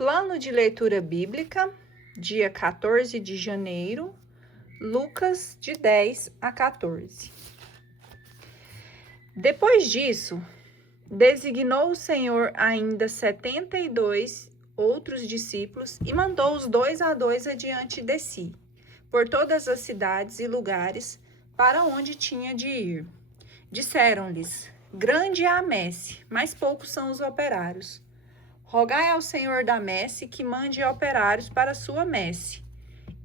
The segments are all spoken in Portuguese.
Plano de leitura bíblica, dia 14 de janeiro, Lucas, de 10 a 14. Depois disso, designou o Senhor ainda 72 outros discípulos e mandou-os 2 a 2 adiante de si, por todas as cidades e lugares para onde tinha de ir. Disseram-lhes: grande é a messe, mas poucos são os operários. Rogai ao Senhor da messe que mande operários para a sua messe.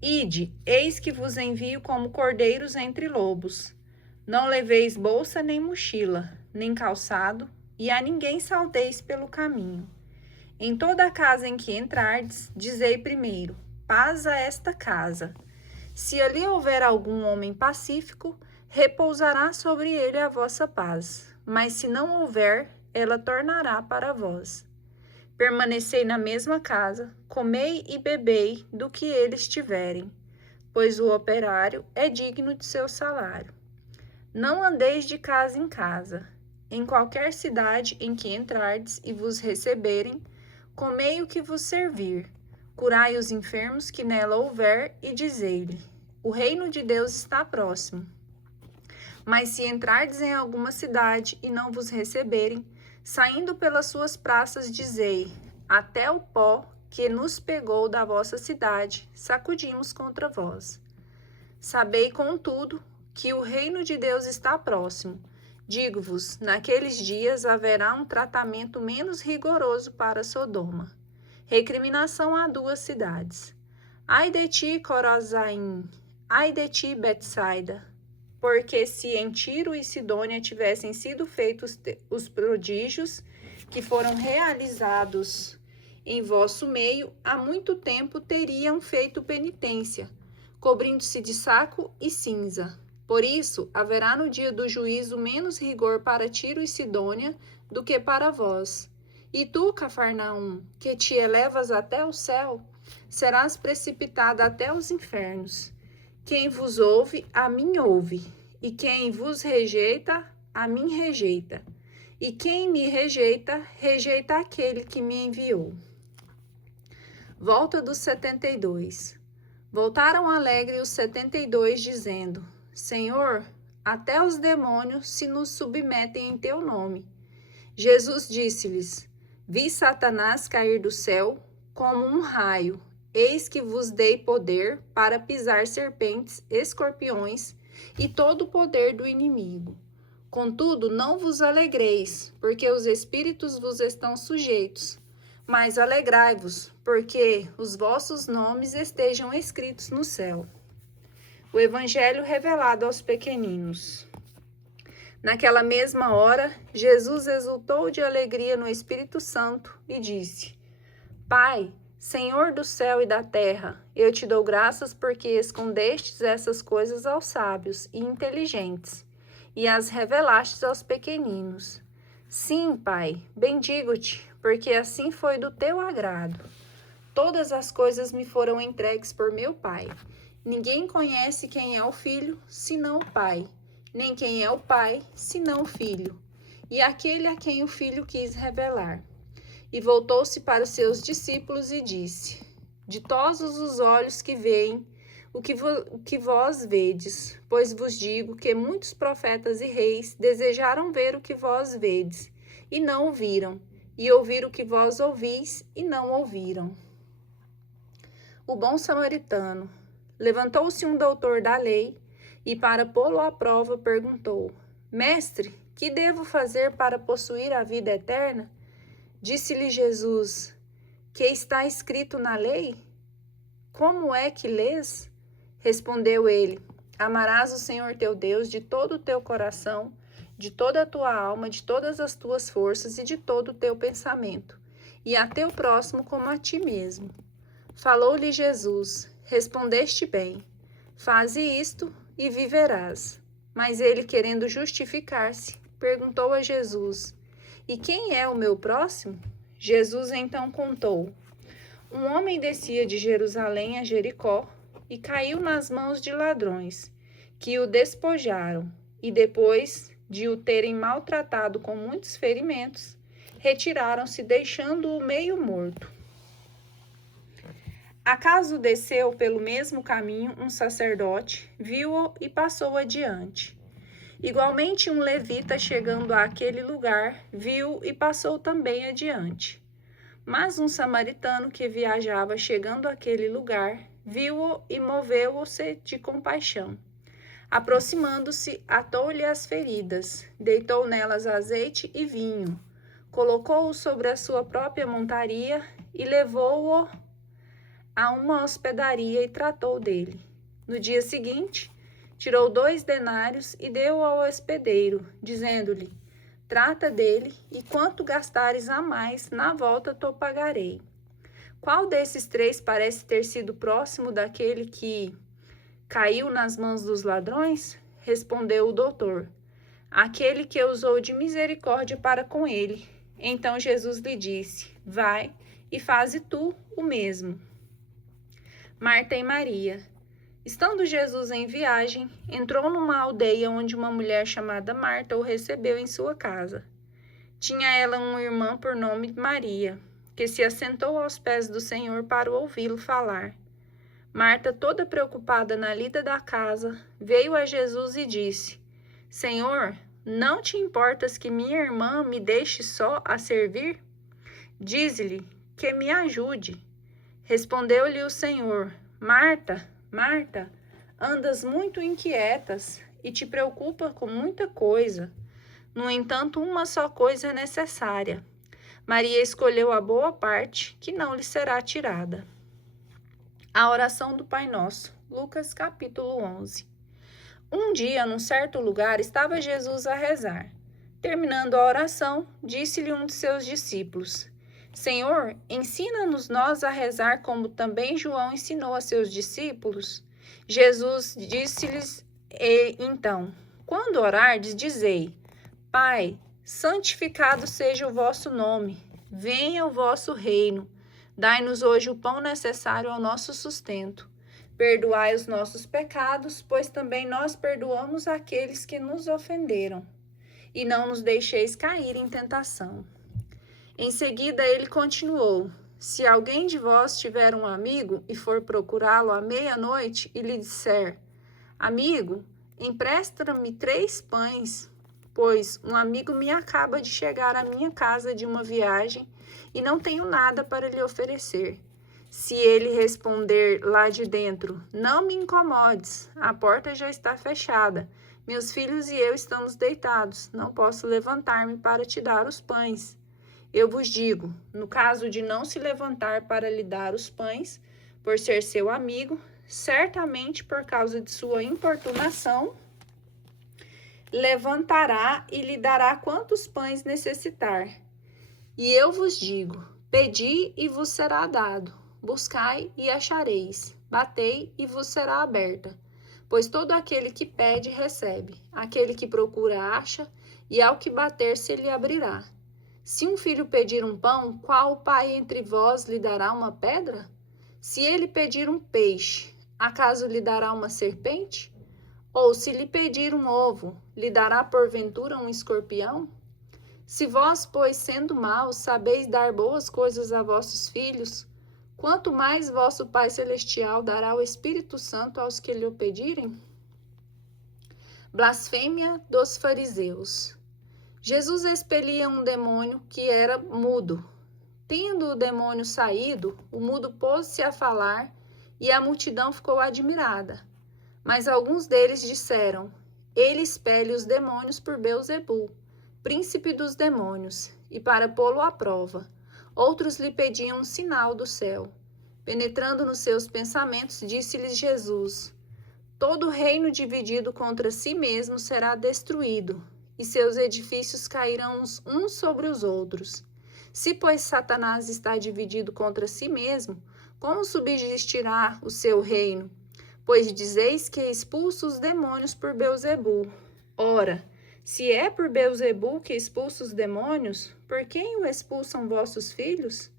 Ide, eis que vos envio como cordeiros entre lobos. Não leveis bolsa nem mochila, nem calçado, e a ninguém saudeis pelo caminho. Em toda a casa em que entrardes, dizei primeiro: paz a esta casa. Se ali houver algum homem pacífico, repousará sobre ele a vossa paz. Mas se não houver, ela tornará para vós. Permanecei na mesma casa, comei e bebei do que eles tiverem, pois o operário é digno de seu salário. Não andeis de casa em casa. Em qualquer cidade em que entrardes e vos receberem, comei o que vos servir. Curai os enfermos que nela houver e dizei-lhe: o reino de Deus está próximo. Mas se entrardes em alguma cidade e não vos receberem, saindo pelas suas praças, dizei: até o pó que nos pegou da vossa cidade, sacudimos contra vós. Sabei, contudo, que o reino de Deus está próximo. Digo-vos, naqueles dias haverá um tratamento menos rigoroso para Sodoma. Recriminação a 2 cidades. Ai de ti, Corozaim! Ai de ti, Betsaida! Porque se em Tiro e Sidônia tivessem sido feitos os prodígios que foram realizados em vosso meio, há muito tempo teriam feito penitência, cobrindo-se de saco e cinza. Por isso, haverá no dia do juízo menos rigor para Tiro e Sidônia do que para vós. E tu, Cafarnaum, que te elevas até o céu, serás precipitada até os infernos. Quem vos ouve, a mim ouve, e quem vos rejeita, a mim rejeita. E quem me rejeita, rejeita aquele que me enviou. Volta dos 72. Voltaram alegres os 72, dizendo: Senhor, até os demônios se nos submetem em teu nome. Jesus disse-lhes: vi Satanás cair do céu como um raio. Eis que vos dei poder para pisar serpentes, escorpiões e todo o poder do inimigo. Contudo, não vos alegreis, porque os espíritos vos estão sujeitos, mas alegrai-vos, porque os vossos nomes estejam escritos no céu. O Evangelho revelado aos pequeninos. Naquela mesma hora, Jesus exultou de alegria no Espírito Santo e disse: Pai, Senhor do céu e da terra, eu te dou graças porque escondestes essas coisas aos sábios e inteligentes e as revelastes aos pequeninos. Sim, Pai, bendigo-te, porque assim foi do teu agrado. Todas as coisas me foram entregues por meu Pai. Ninguém conhece quem é o Filho, senão o Pai, nem quem é o Pai, senão o Filho, e aquele a quem o Filho quis revelar. E voltou-se para os seus discípulos e disse: ditosos os olhos que veem o que vós vedes, pois vos digo que muitos profetas e reis desejaram ver o que vós vedes, e não o viram, e ouvir o que vós ouvis, e não ouviram. O bom samaritano. Levantou-se um doutor da lei, e para pô-lo à prova perguntou: Mestre, que devo fazer para possuir a vida eterna? Disse-lhe Jesus: que está escrito na lei? Como é que lês? Respondeu ele: amarás o Senhor teu Deus de todo o teu coração, de toda a tua alma, de todas as tuas forças e de todo o teu pensamento, e a teu próximo como a ti mesmo. Falou-lhe Jesus: respondeste bem, faze isto e viverás. Mas ele, querendo justificar-se, perguntou a Jesus: e quem é o meu próximo? Jesus então contou: um homem descia de Jerusalém a Jericó e caiu nas mãos de ladrões, que o despojaram, e depois de o terem maltratado com muitos ferimentos, retiraram-se, deixando-o meio morto. Acaso desceu pelo mesmo caminho um sacerdote, viu-o e passou adiante. Igualmente um levita, chegando àquele lugar, viu e passou também adiante. Mas um samaritano que viajava, chegando àquele lugar, viu-o e moveu-se de compaixão. Aproximando-se, atou-lhe as feridas, deitou nelas azeite e vinho, colocou-o sobre a sua própria montaria e levou-o a uma hospedaria e tratou dele. No dia seguinte, tirou 2 denários e deu ao hospedeiro, dizendo-lhe: trata dele, e quanto gastares a mais, na volta te pagarei. Qual desses 3 parece ter sido próximo daquele que caiu nas mãos dos ladrões? Respondeu o doutor: aquele que usou de misericórdia para com ele. Então Jesus lhe disse: vai e faze tu o mesmo. Marta e Maria. Estando Jesus em viagem, entrou numa aldeia onde uma mulher chamada Marta o recebeu em sua casa. Tinha ela uma irmã por nome Maria, que se assentou aos pés do Senhor para ouvi-lo falar. Marta, toda preocupada na lida da casa, veio a Jesus e disse: Senhor, não te importas que minha irmã me deixe só a servir? Dize-lhe que me ajude. Respondeu-lhe o Senhor: Marta, Marta, andas muito inquietas e te preocupa com muita coisa. No entanto, uma só coisa é necessária. Maria escolheu a boa parte, que não lhe será tirada. A oração do Pai Nosso, Lucas capítulo 11. Um dia, num certo lugar, estava Jesus a rezar. Terminando a oração, disse-lhe um de seus discípulos: Senhor, ensina-nos nós a rezar como também João ensinou a seus discípulos. Jesus disse-lhes então: quando orardes, dizei: Pai, santificado seja o vosso nome, venha o vosso reino. Dai-nos hoje o pão necessário ao nosso sustento. Perdoai os nossos pecados, pois também nós perdoamos aqueles que nos ofenderam. E não nos deixeis cair em tentação. Em seguida ele continuou: se alguém de vós tiver um amigo e for procurá-lo à meia-noite e lhe disser: Amigo, empresta-me 3 pães, pois um amigo me acaba de chegar à minha casa de uma viagem e não tenho nada para lhe oferecer. Se ele responder lá de dentro: Não me incomodes, a porta já está fechada, meus filhos e eu estamos deitados, não posso levantar-me para te dar os pães. Eu vos digo, no caso de não se levantar para lhe dar os pães, por ser seu amigo, certamente por causa de sua importunação, levantará e lhe dará quantos pães necessitar. E eu vos digo, pedi e vos será dado, buscai e achareis, batei e vos será aberta. Pois todo aquele que pede, recebe, aquele que procura, acha, e ao que bater se lhe abrirá. Se um filho pedir um pão, qual pai entre vós lhe dará uma pedra? Se ele pedir um peixe, acaso lhe dará uma serpente? Ou se lhe pedir um ovo, lhe dará porventura um escorpião? Se vós, pois, sendo maus, sabeis dar boas coisas a vossos filhos, quanto mais vosso Pai Celestial dará o Espírito Santo aos que lhe o pedirem? Blasfêmia dos fariseus. Jesus expelia um demônio que era mudo. Tendo o demônio saído, o mudo pôs-se a falar e a multidão ficou admirada. Mas alguns deles disseram: Ele expele os demônios por Beelzebul, príncipe dos demônios, e para pô-lo à prova. Outros lhe pediam um sinal do céu. Penetrando nos seus pensamentos, disse-lhes Jesus: Todo reino dividido contra si mesmo será destruído, e seus edifícios cairão uns sobre os outros. Se, pois, Satanás está dividido contra si mesmo, como subsistirá o seu reino? Pois dizeis que expulso os demônios por Beelzebul. Ora, se é por Beelzebul que expulsa os demônios, por quem o expulsam vossos filhos?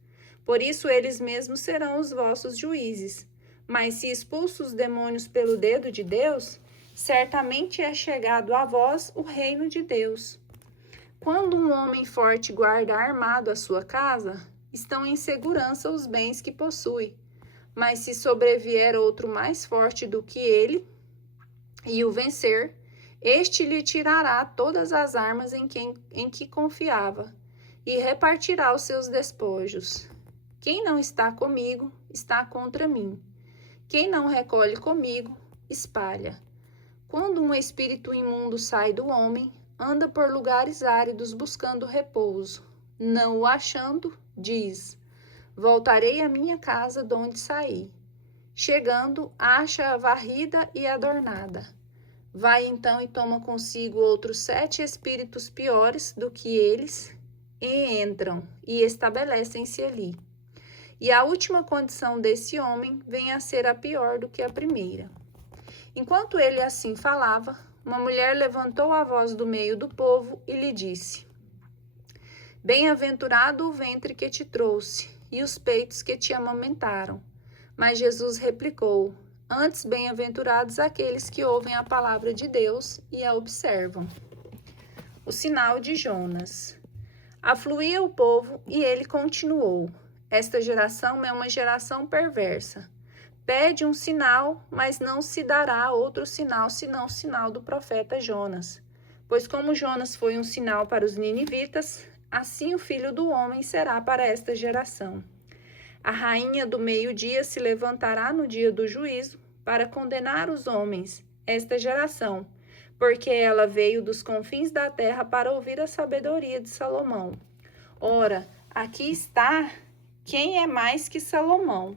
Por isso eles mesmos serão os vossos juízes. Mas se expulso os demônios pelo dedo de Deus, certamente é chegado a vós o reino de Deus. Quando um homem forte guarda armado a sua casa, estão em segurança os bens que possui. Mas se sobrevier outro mais forte do que ele e o vencer, este lhe tirará todas as armas em que confiava e repartirá os seus despojos. Quem não está comigo, está contra mim. Quem não recolhe comigo, espalha. Quando um espírito imundo sai do homem, anda por lugares áridos buscando repouso. Não o achando, diz: voltarei à minha casa de onde saí. Chegando, acha-a varrida e adornada. Vai então e toma consigo outros 7 espíritos piores do que eles, e entram e estabelecem-se ali. E a última condição desse homem vem a ser a pior do que a primeira. Enquanto ele assim falava, uma mulher levantou a voz do meio do povo e lhe disse: bem-aventurado o ventre que te trouxe e os peitos que te amamentaram. Mas Jesus replicou: antes, bem-aventurados aqueles que ouvem a palavra de Deus e a observam. O sinal de Jonas. Afluía o povo e ele continuou: esta geração é uma geração perversa. Pede um sinal, mas não se dará outro sinal senão o sinal do profeta Jonas. Pois como Jonas foi um sinal para os ninivitas, assim o Filho do Homem será para esta geração. A rainha do meio-dia se levantará no dia do juízo para condenar os homens, esta geração, porque ela veio dos confins da terra para ouvir a sabedoria de Salomão. Ora, aqui está quem é mais que Salomão.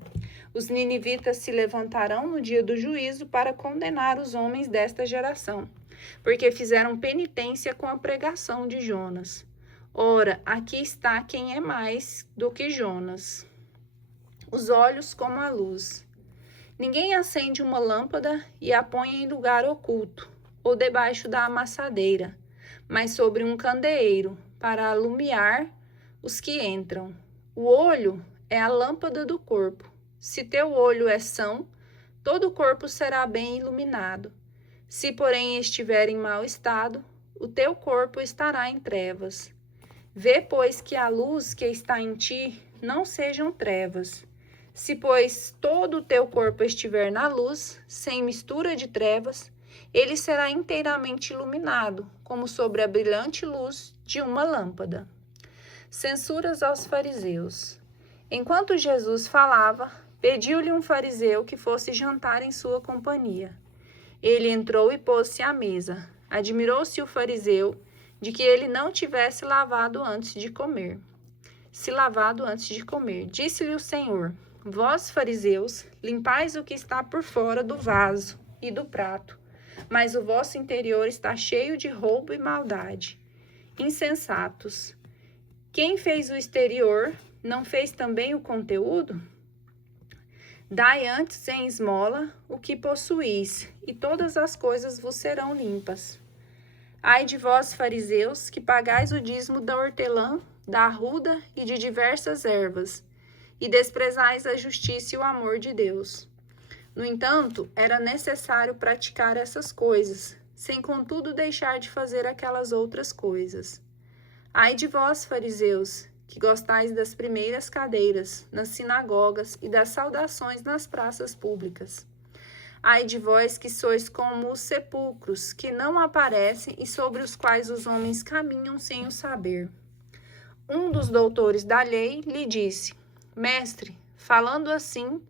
Os ninivitas se levantarão no dia do juízo para condenar os homens desta geração, porque fizeram penitência com a pregação de Jonas. Ora, aqui está quem é mais do que Jonas. Os olhos como a luz. Ninguém acende uma lâmpada e a põe em lugar oculto, ou debaixo da amassadeira, mas sobre um candeeiro, para alumiar os que entram. O olho é a lâmpada do corpo. Se teu olho é são, todo o corpo será bem iluminado. Se, porém, estiver em mau estado, o teu corpo estará em trevas. Vê, pois, que a luz que está em ti não sejam trevas. Se, pois, todo o teu corpo estiver na luz, sem mistura de trevas, ele será inteiramente iluminado, como sobre a brilhante luz de uma lâmpada. Censuras aos fariseus. Enquanto Jesus falava, pediu-lhe um fariseu que fosse jantar em sua companhia. Ele entrou e pôs-se à mesa. Admirou-se o fariseu de que ele não tivesse lavado antes de comer. Disse-lhe o Senhor: vós, fariseus, limpais o que está por fora do vaso e do prato, mas o vosso interior está cheio de roubo e maldade. Insensatos! Quem fez o exterior, não fez também o conteúdo? Dai antes em esmola o que possuís, e todas as coisas vos serão limpas. Ai de vós, fariseus, que pagais o dízimo da hortelã, da arruda e de diversas ervas, e desprezais a justiça e o amor de Deus. No entanto, era necessário praticar essas coisas, sem contudo deixar de fazer aquelas outras coisas. Ai de vós, fariseus, que gostais das primeiras cadeiras nas sinagogas e das saudações nas praças públicas. Ai de vós que sois como os sepulcros, que não aparecem e sobre os quais os homens caminham sem o saber. Um dos doutores da lei lhe disse: Mestre, falando assim,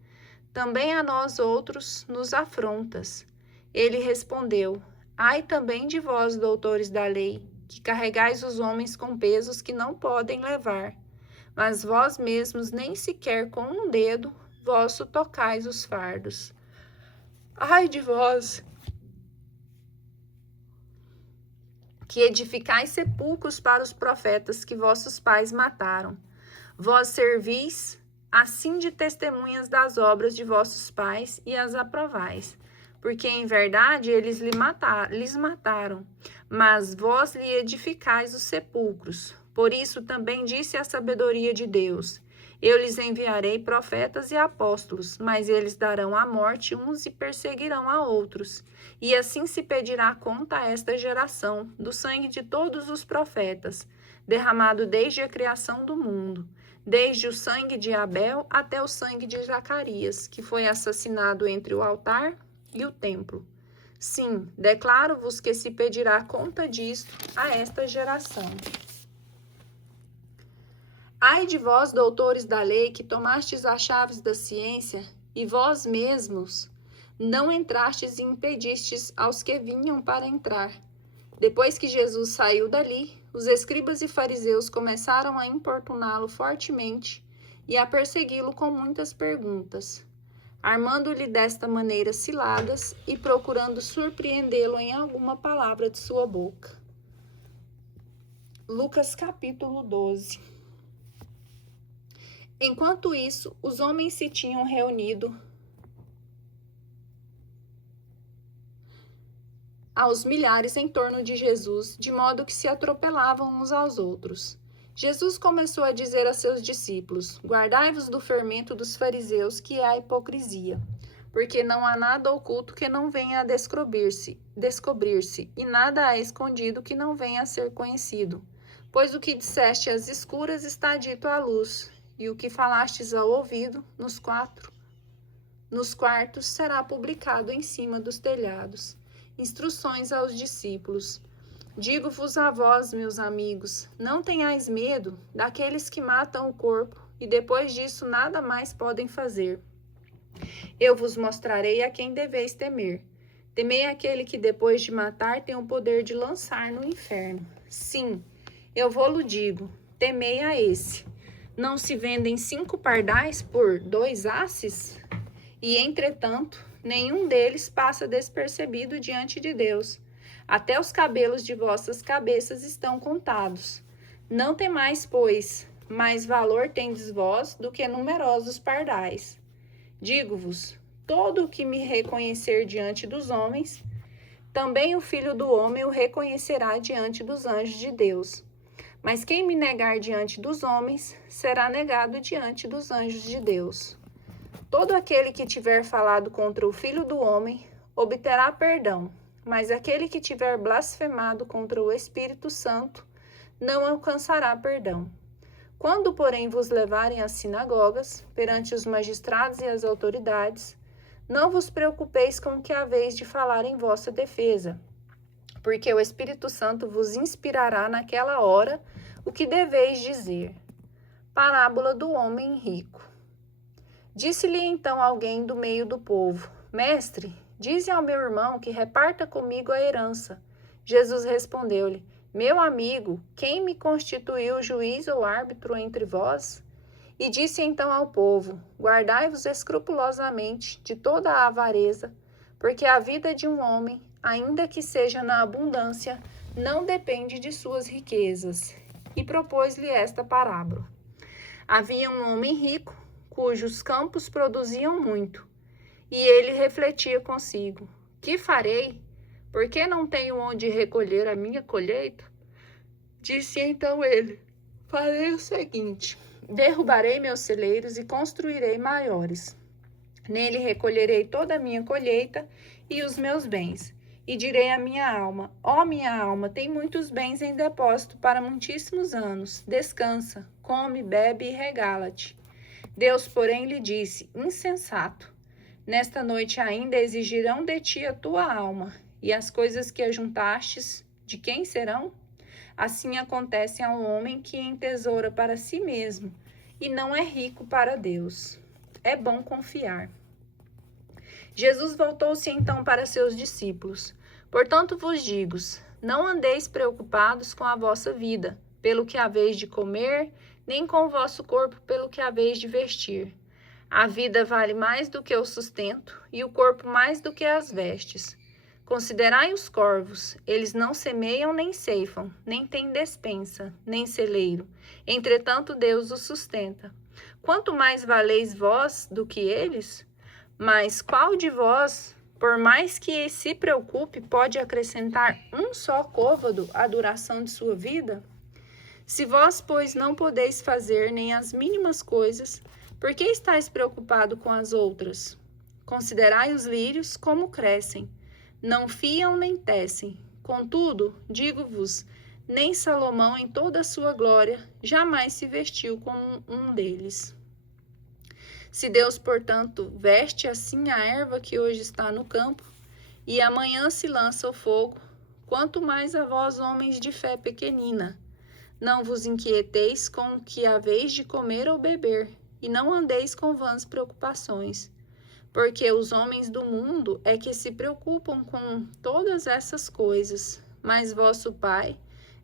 também a nós outros nos afrontas. Ele respondeu: Ai também de vós, doutores da lei, que carregais os homens com pesos que não podem levar, mas vós mesmos nem sequer com um dedo vosso tocais os fardos. Ai de vós, que edificais sepulcros para os profetas que vossos pais mataram. Vós servis assim de testemunhas das obras de vossos pais e as aprovais, porque em verdade eles lhes mataram, mas vós lhe edificais os sepulcros. Por isso também disse a sabedoria de Deus: eu lhes enviarei profetas e apóstolos, mas eles darão à morte uns e perseguirão a outros. E assim se pedirá conta a esta geração do sangue de todos os profetas, derramado desde a criação do mundo, desde o sangue de Abel até o sangue de Zacarias, que foi assassinado entre o altar e o templo. Sim, declaro-vos que se pedirá conta disto a esta geração. Ai de vós, doutores da lei, que tomastes as chaves da ciência, e vós mesmos não entrastes e impedistes aos que vinham para entrar. Depois que Jesus saiu dali, os escribas e fariseus começaram a importuná-lo fortemente e a persegui-lo com muitas perguntas, armando-lhe desta maneira ciladas e procurando surpreendê-lo em alguma palavra de sua boca. Lucas capítulo 12. Enquanto isso, os homens se tinham reunido aos milhares em torno de Jesus, de modo que se atropelavam uns aos outros. Jesus começou a dizer a seus discípulos: guardai-vos do fermento dos fariseus, que é a hipocrisia, porque não há nada oculto que não venha a descobrir-se, e nada há escondido que não venha a ser conhecido. Pois o que disseste às escuras está dito à luz, e o que falastes ao ouvido nos quartos será publicado em cima dos telhados. Instruções aos discípulos. Digo-vos a vós, meus amigos, não tenhais medo daqueles que matam o corpo e depois disso nada mais podem fazer. Eu vos mostrarei a quem deveis temer. Temei aquele que depois de matar tem o poder de lançar no inferno. Sim, eu vou-lo digo, temei a esse. Não se vendem 5 pardais por 2 asses? E, entretanto, nenhum deles passa despercebido diante de Deus. Até os cabelos de vossas cabeças estão contados. Não temais, pois, mais valor tendes vós do que numerosos pardais. Digo-vos, todo o que me reconhecer diante dos homens, também o Filho do Homem o reconhecerá diante dos anjos de Deus. Mas quem me negar diante dos homens, será negado diante dos anjos de Deus. Todo aquele que tiver falado contra o Filho do Homem, obterá perdão, mas aquele que tiver blasfemado contra o Espírito Santo, não alcançará perdão. Quando, porém, vos levarem às sinagogas, perante os magistrados e as autoridades, não vos preocupeis com o que haveis de falar em vossa defesa, porque o Espírito Santo vos inspirará naquela hora o que deveis dizer. Parábola do homem rico. Disse-lhe então alguém do meio do povo: Mestre, dize ao meu irmão que reparta comigo a herança. Jesus respondeu-lhe: Meu amigo, quem me constituiu juiz ou árbitro entre vós? E disse então ao povo: Guardai-vos escrupulosamente de toda a avareza, porque a vida de um homem, ainda que seja na abundância, não depende de suas riquezas. E propôs-lhe esta parábola. Havia um homem rico, cujos campos produziam muito, e ele refletia consigo: que farei? Por que não tenho onde recolher a minha colheita? Disse então ele: farei o seguinte: derrubarei meus celeiros e construirei maiores. Nele recolherei toda a minha colheita e os meus bens. E direi à minha alma: ó minha alma, tem muitos bens em depósito para muitíssimos anos. Descansa, come, bebe e regala-te. Deus, porém, lhe disse: insensato, nesta noite ainda exigirão de ti a tua alma, e as coisas que ajuntastes, de quem serão? Assim acontece a um homem que entesoura para si mesmo, e não é rico para Deus. É bom confiar. Jesus voltou-se então para seus discípulos. Portanto vos digo, não andeis preocupados com a vossa vida, pelo que haveis de comer, nem com o vosso corpo pelo que haveis de vestir. A vida vale mais do que o sustento, e o corpo mais do que as vestes. Considerai os corvos, eles não semeiam nem ceifam, nem têm despensa, nem celeiro. Entretanto, Deus os sustenta. Quanto mais valeis vós do que eles? Mas qual de vós, por mais que se preocupe, pode acrescentar um só côvado à duração de sua vida? Se vós, pois, não podeis fazer nem as mínimas coisas, por que estáis preocupado com as outras? Considerai os lírios como crescem. Não fiam nem tecem. Contudo, digo-vos, nem Salomão em toda a sua glória jamais se vestiu como um deles. Se Deus, portanto, veste assim a erva que hoje está no campo, e amanhã se lança o fogo, quanto mais a vós, homens de fé pequenina. Não vos inquieteis com o que haveis de comer ou beber, e não andeis com vãs preocupações, porque os homens do mundo é que se preocupam com todas essas coisas, mas vosso Pai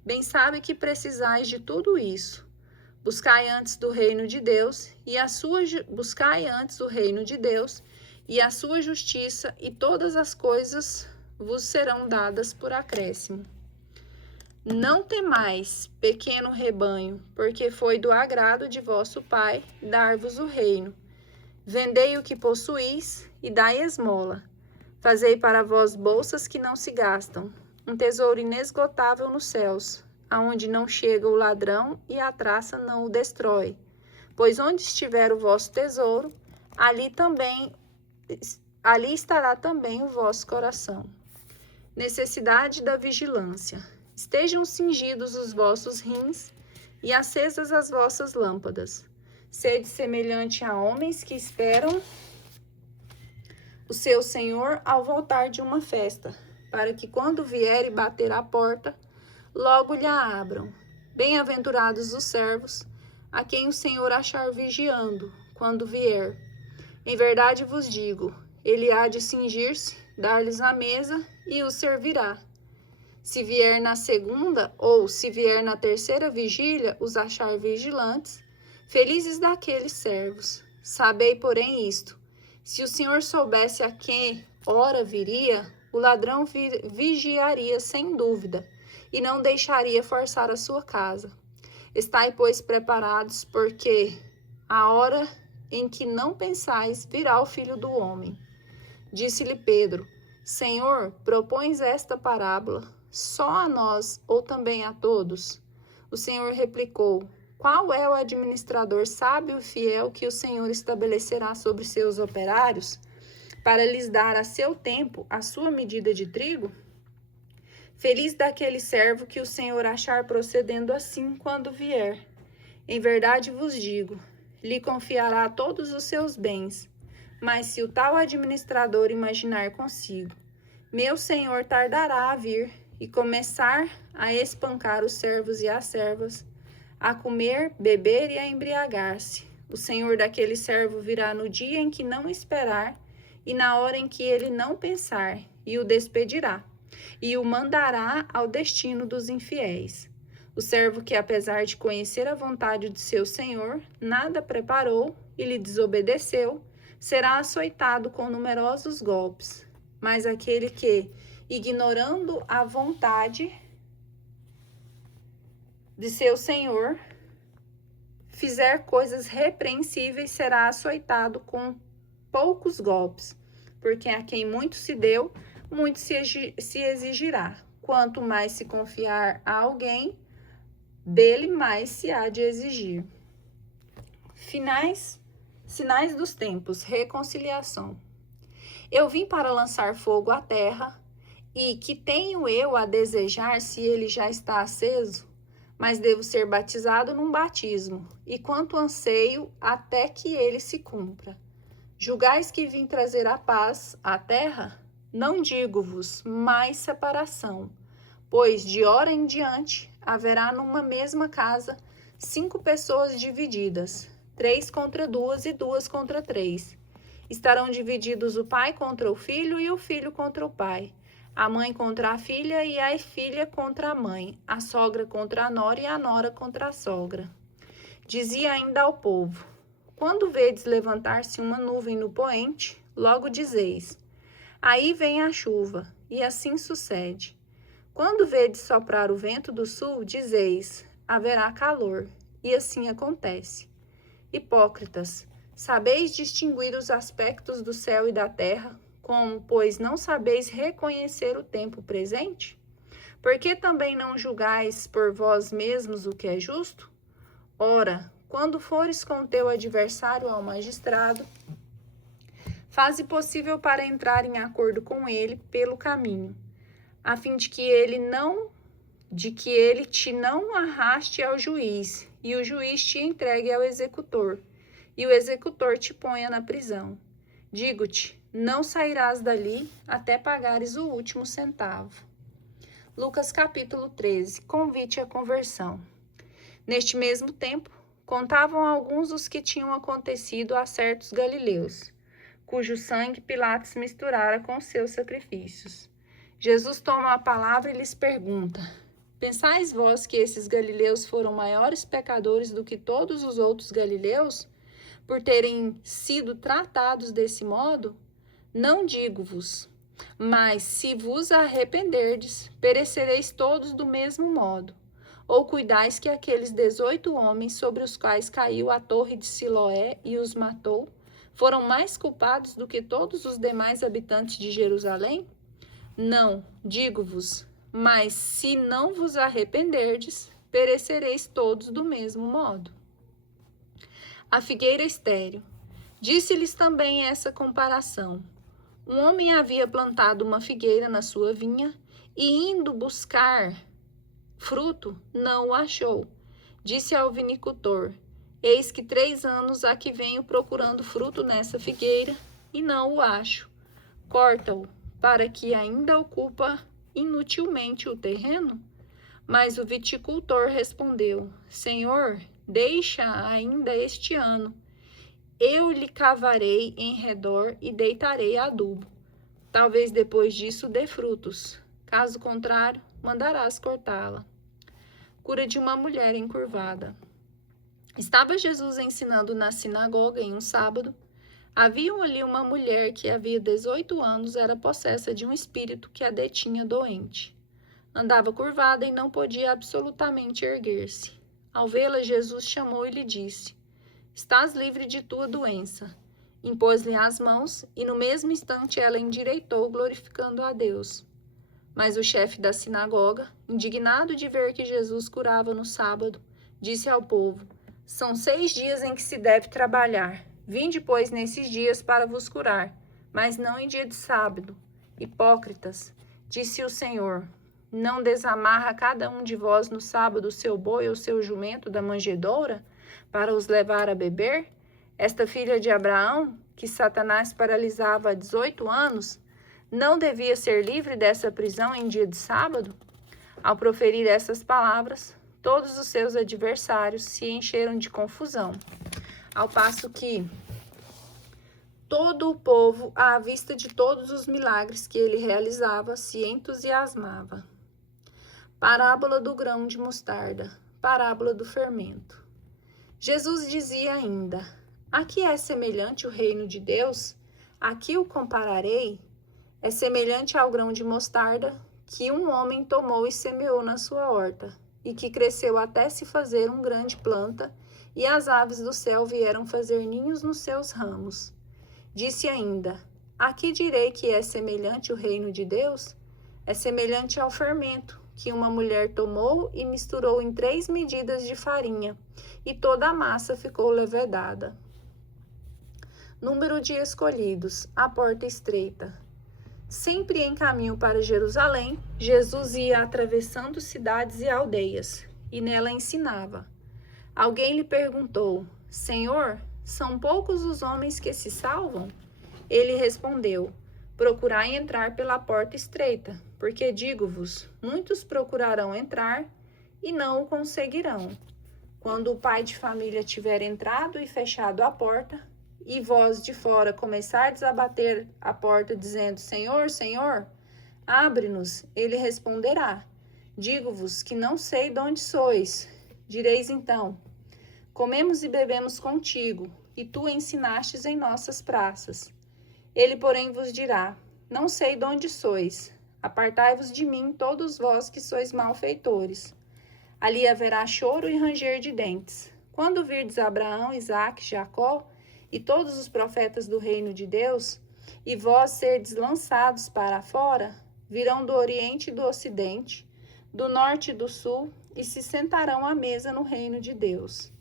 bem sabe que precisais de tudo isso. Buscai antes o reino de Deus e a sua justiça, e todas as coisas vos serão dadas por acréscimo. Não temais, pequeno rebanho, porque foi do agrado de vosso Pai dar-vos o reino. Vendei o que possuís e dai esmola. Fazei para vós bolsas que não se gastam, um tesouro inesgotável nos céus, aonde não chega o ladrão e a traça não o destrói. Pois onde estiver o vosso tesouro, ali estará também o vosso coração. Necessidade da vigilância. Estejam cingidos os vossos rins e acesas as vossas lâmpadas. Sede semelhante a homens que esperam o seu Senhor ao voltar de uma festa, para que quando vier e bater à porta, logo lhe a abram. Bem-aventurados os servos, a quem o Senhor achar vigiando, quando vier. Em verdade vos digo, ele há de cingir-se, dar-lhes a mesa e os servirá. Se vier na segunda ou se vier na terceira vigília os achar vigilantes, felizes daqueles servos. Sabei, porém, isto: se o Senhor soubesse a que hora viria, o ladrão vigiaria sem dúvida, e não deixaria forçar a sua casa. Estai, pois, preparados, porque a hora em que não pensais virá o Filho do Homem. Disse-lhe Pedro: Senhor, propões esta parábola só a nós ou também a todos? O Senhor replicou: qual é o administrador sábio e fiel que o Senhor estabelecerá sobre seus operários, para lhes dar a seu tempo a sua medida de trigo? Feliz daquele servo que o Senhor achar procedendo assim quando vier. Em verdade vos digo, lhe confiará todos os seus bens. Mas se o tal administrador imaginar consigo: meu senhor tardará a vir, e começar a espancar os servos e as servas, a comer, beber e a embriagar-se, o senhor daquele servo virá no dia em que não esperar e na hora em que ele não pensar, e o despedirá, e o mandará ao destino dos infiéis. O servo que, apesar de conhecer a vontade de seu senhor, nada preparou e lhe desobedeceu, será açoitado com numerosos golpes. Mas aquele que, ignorando a vontade de seu senhor, fizer coisas repreensíveis, será açoitado com poucos golpes, porque a quem muito se deu, muito se exigirá. Quanto mais se confiar a alguém, dele mais se há de exigir. Sinais dos tempos, reconciliação. Eu vim para lançar fogo à terra, e que tenho eu a desejar se ele já está aceso? Mas devo ser batizado num batismo, e quanto anseio até que ele se cumpra. Julgais que vim trazer a paz à terra? Não digo-vos mais separação, pois de hora em diante haverá numa mesma casa 5 pessoas divididas, 3 contra 2 e 2 contra 3. Estarão divididos o pai contra o filho e o filho contra o pai, a mãe contra a filha e a filha contra a mãe, a sogra contra a nora e a nora contra a sogra. Dizia ainda ao povo: quando vedes levantar-se uma nuvem no poente, logo dizeis: aí vem a chuva, e assim sucede. Quando vedes soprar o vento do sul, dizeis: haverá calor, e assim acontece. Hipócritas, sabeis distinguir os aspectos do céu e da terra, como, pois, não sabeis reconhecer o tempo presente? Por que também não julgais por vós mesmos o que é justo? Ora, quando fores com teu adversário ao magistrado, faze possível para entrar em acordo com ele pelo caminho, a fim de que ele não de que ele te não arraste ao juiz, e o juiz te entregue ao executor, e o executor te ponha na prisão. Digo-te, não sairás dali até pagares o último centavo. Lucas capítulo 13, convite à conversão. Neste mesmo tempo, contavam alguns os que tinham acontecido a certos galileus, cujo sangue Pilatos misturara com seus sacrifícios. Jesus toma a palavra e lhes pergunta: pensais vós que esses galileus foram maiores pecadores do que todos os outros galileus, por terem sido tratados desse modo? Não digo-vos, mas se vos arrependerdes, perecereis todos do mesmo modo. Ou cuidais que aqueles 18 homens sobre os quais caiu a torre de Siloé e os matou, foram mais culpados do que todos os demais habitantes de Jerusalém? Não, digo-vos, mas se não vos arrependerdes, perecereis todos do mesmo modo. A figueira estéril. Disse-lhes também essa comparação. Um homem havia plantado uma figueira na sua vinha e, indo buscar fruto, não o achou. Disse ao vinicultor: eis que 3 anos há que venho procurando fruto nessa figueira e não o acho. Corta-o, para que ainda ocupa inutilmente o terreno? Mas o viticultor respondeu: Senhor, deixa ainda este ano. Eu lhe cavarei em redor e deitarei adubo. Talvez depois disso dê frutos. Caso contrário, mandarás cortá-la. Cura de uma mulher encurvada. Estava Jesus ensinando na sinagoga em um sábado. Havia ali uma mulher que havia 18 anos era possessa de um espírito que a detinha doente. Andava curvada e não podia absolutamente erguer-se. Ao vê-la, Jesus chamou e lhe disse: estás livre de tua doença. Impôs-lhe as mãos e no mesmo instante ela endireitou, glorificando a Deus. Mas o chefe da sinagoga, indignado de ver que Jesus curava no sábado, disse ao povo: são 6 dias em que se deve trabalhar. Vinde, pois, nesses dias para vos curar, mas não em dia de sábado. Hipócritas, disse o Senhor, não desamarra cada um de vós no sábado o seu boi ou seu jumento da manjedoura, para os levar a beber? Esta filha de Abraão, que Satanás paralisava há 18 anos, não devia ser livre dessa prisão em dia de sábado? Ao proferir essas palavras, todos os seus adversários se encheram de confusão, ao passo que todo o povo, à vista de todos os milagres que ele realizava, se entusiasmava. Parábola do grão de mostarda, parábola do fermento. Jesus dizia ainda: a que é semelhante o reino de Deus? A que o compararei? É semelhante ao grão de mostarda que um homem tomou e semeou na sua horta, e que cresceu até se fazer uma grande planta, e as aves do céu vieram fazer ninhos nos seus ramos. Disse ainda: a que direi que é semelhante o reino de Deus? É semelhante ao fermento, que uma mulher tomou e misturou em 3 medidas de farinha, e toda a massa ficou levedada. Número de escolhidos, a porta estreita. Sempre em caminho para Jerusalém, Jesus ia atravessando cidades e aldeias, e nela ensinava. Alguém lhe perguntou: Senhor, são poucos os homens que se salvam? Ele respondeu: procurai entrar pela porta estreita, porque digo-vos, muitos procurarão entrar e não o conseguirão. Quando o pai de família tiver entrado e fechado a porta, e vós de fora começardes a bater a porta, dizendo: Senhor, Senhor, abre-nos, ele responderá: digo-vos que não sei de onde sois. Direis então: comemos e bebemos contigo, e tu ensinastes em nossas praças. Ele, porém, vos dirá: não sei de onde sois. Apartai-vos de mim, todos vós que sois malfeitores. Ali haverá choro e ranger de dentes. Quando virdes Abraão, Isaque, Jacó e todos os profetas do reino de Deus, e vós serdes lançados para fora, virão do oriente e do ocidente, do norte e do sul, e se sentarão à mesa no reino de Deus.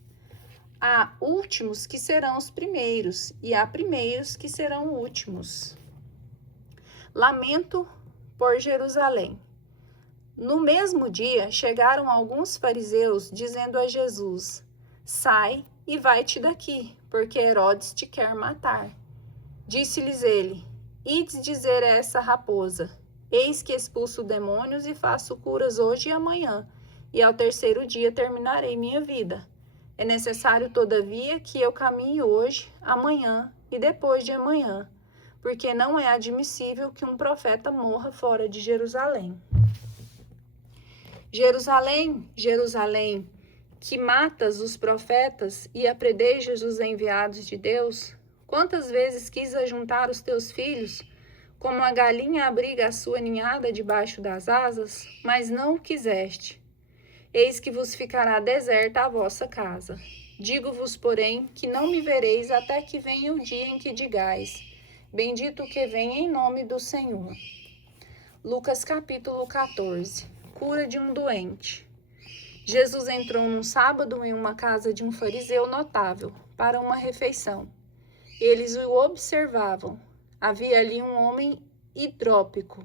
Há últimos que serão os primeiros, e há primeiros que serão últimos. Lamento por Jerusalém. No mesmo dia, chegaram alguns fariseus, dizendo a Jesus: Sai e vai-te daqui, porque Herodes te quer matar. Disse-lhes ele: Ides dizer a essa raposa: Eis que expulso demônios e faço curas hoje e amanhã, e ao terceiro dia terminarei minha vida. É necessário, todavia, que eu caminhe hoje, amanhã e depois de amanhã, porque não é admissível que um profeta morra fora de Jerusalém. Jerusalém, Jerusalém, que matas os profetas e apredejas os enviados de Deus, quantas vezes quis ajuntar os teus filhos, como a galinha abriga a sua ninhada debaixo das asas, mas não o quiseste. Eis que vos ficará deserta a vossa casa. Digo-vos, porém, que não me vereis até que venha o dia em que digais: Bendito o que vem em nome do Senhor. Lucas capítulo 14. Cura de um doente. Jesus entrou num sábado em uma casa de um fariseu notável para uma refeição. Eles o observavam. Havia ali um homem hidrópico.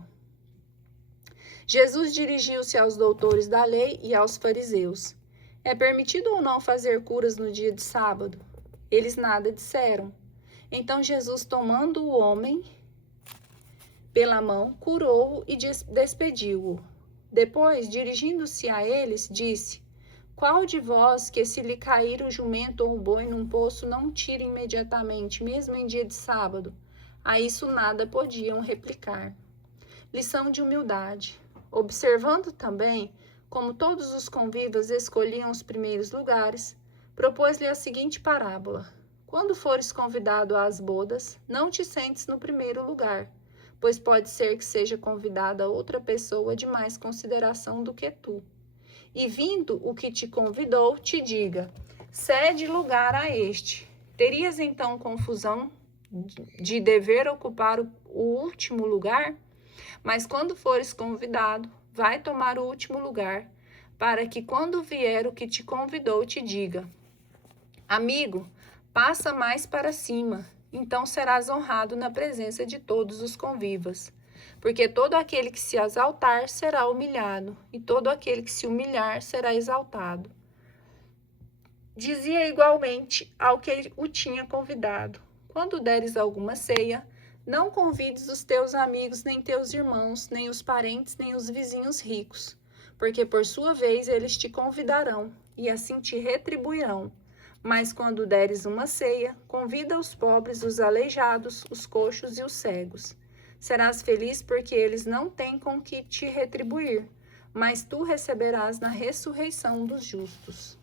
Jesus dirigiu-se aos doutores da lei e aos fariseus. É permitido ou não fazer curas no dia de sábado? Eles nada disseram. Então Jesus, tomando o homem pela mão, curou-o e despediu-o. Depois, dirigindo-se a eles, disse: Qual de vós que, se lhe cair o jumento ou o boi num poço, não tira imediatamente, mesmo em dia de sábado? A isso nada podiam replicar. Lição de humildade. Observando também como todos os convivas escolhiam os primeiros lugares, propôs-lhe a seguinte parábola: Quando fores convidado às bodas, não te sentes no primeiro lugar, pois pode ser que seja convidada outra pessoa de mais consideração do que tu. E vindo o que te convidou, te diga: cede lugar a este. Terias então confusão de dever ocupar o último lugar? Mas quando fores convidado, vai tomar o último lugar, para que quando vier o que te convidou, te diga: Amigo, passa mais para cima. Então serás honrado na presença de todos os convivas. Porque todo aquele que se exaltar será humilhado, e todo aquele que se humilhar será exaltado. Dizia igualmente ao que o tinha convidado: Quando deres alguma ceia, não convides os teus amigos, nem teus irmãos, nem os parentes, nem os vizinhos ricos, porque por sua vez eles te convidarão, e assim te retribuirão. Mas quando deres uma ceia, convida os pobres, os aleijados, os coxos e os cegos. Serás feliz porque eles não têm com que te retribuir, mas tu receberás na ressurreição dos justos.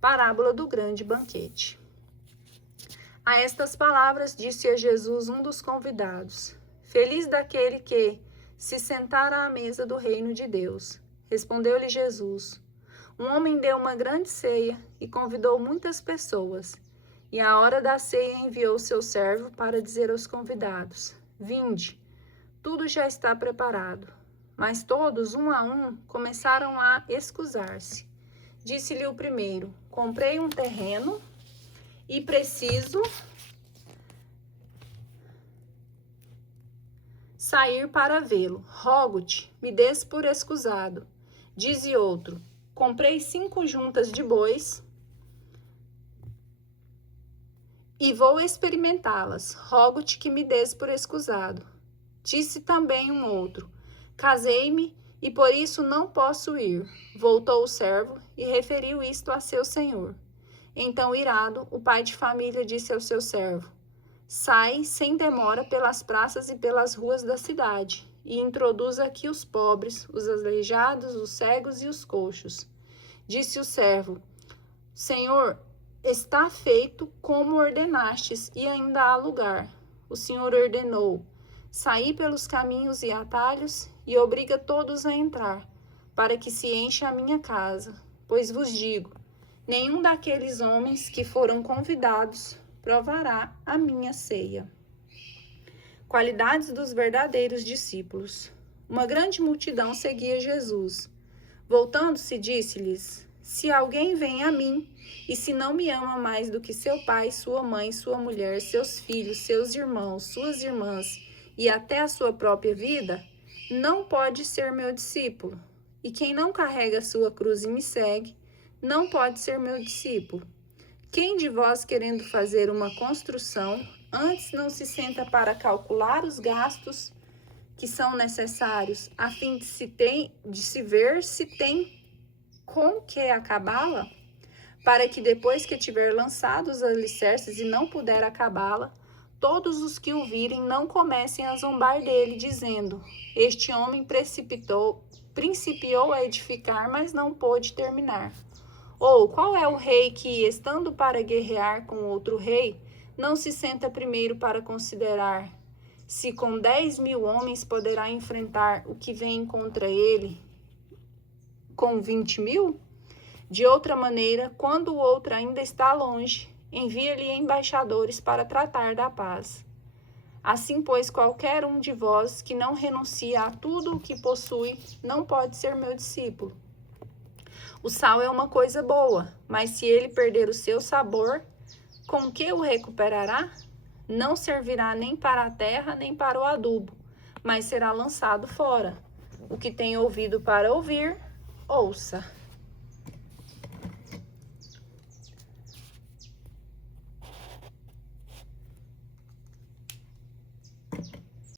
Parábola do grande banquete. A estas palavras disse a Jesus um dos convidados: Feliz daquele que se sentar à mesa do reino de Deus. Respondeu-lhe Jesus: Um homem deu uma grande ceia e convidou muitas pessoas. E à hora da ceia enviou seu servo para dizer aos convidados: Vinde, tudo já está preparado. Mas todos, um a um, começaram a excusar-se. Disse-lhe o primeiro: Comprei um terreno e preciso sair para vê-lo. Rogo-te, me des por escusado. Dize outro: Comprei 5 juntas de bois e vou experimentá-las. Rogo-te que me des por escusado. Disse também um outro: Casei-me e por isso não posso ir. Voltou o servo e referiu isto a seu senhor. Então, irado, o pai de família disse ao seu servo: Sai sem demora pelas praças e pelas ruas da cidade, e introduz aqui os pobres, os aleijados, os cegos e os coxos. Disse o servo: Senhor, está feito como ordenastes, e ainda há lugar. O Senhor ordenou: Saí pelos caminhos e atalhos, e obriga todos a entrar, para que se encha a minha casa. Pois vos digo: nenhum daqueles homens que foram convidados provará a minha ceia. Qualidades dos verdadeiros discípulos. Uma grande multidão seguia Jesus. Voltando-se, disse-lhes: Se alguém vem a mim, e se não me ama mais do que seu pai, sua mãe, sua mulher, seus filhos, seus irmãos, suas irmãs, e até a sua própria vida, não pode ser meu discípulo. E quem não carrega sua cruz e me segue, não pode ser meu discípulo. Quem de vós, querendo fazer uma construção, antes não se senta para calcular os gastos que são necessários, a fim de se ver se tem com que acabá-la? Para que depois que tiver lançado os alicerces e não puder acabá-la, todos os que o virem não comecem a zombar dele, dizendo: este homem principiou a edificar, mas não pôde terminar. Ou qual é o rei que, estando para guerrear com outro rei, não se senta primeiro para considerar se com 10.000 homens poderá enfrentar o que vem contra ele com 20.000? De outra maneira, quando o outro ainda está longe, envia-lhe embaixadores para tratar da paz. Assim, pois, qualquer um de vós que não renuncia a tudo o que possui, não pode ser meu discípulo. O sal é uma coisa boa, mas se ele perder o seu sabor, com que o recuperará? Não servirá nem para a terra, nem para o adubo, mas será lançado fora. O que tem ouvido para ouvir, ouça.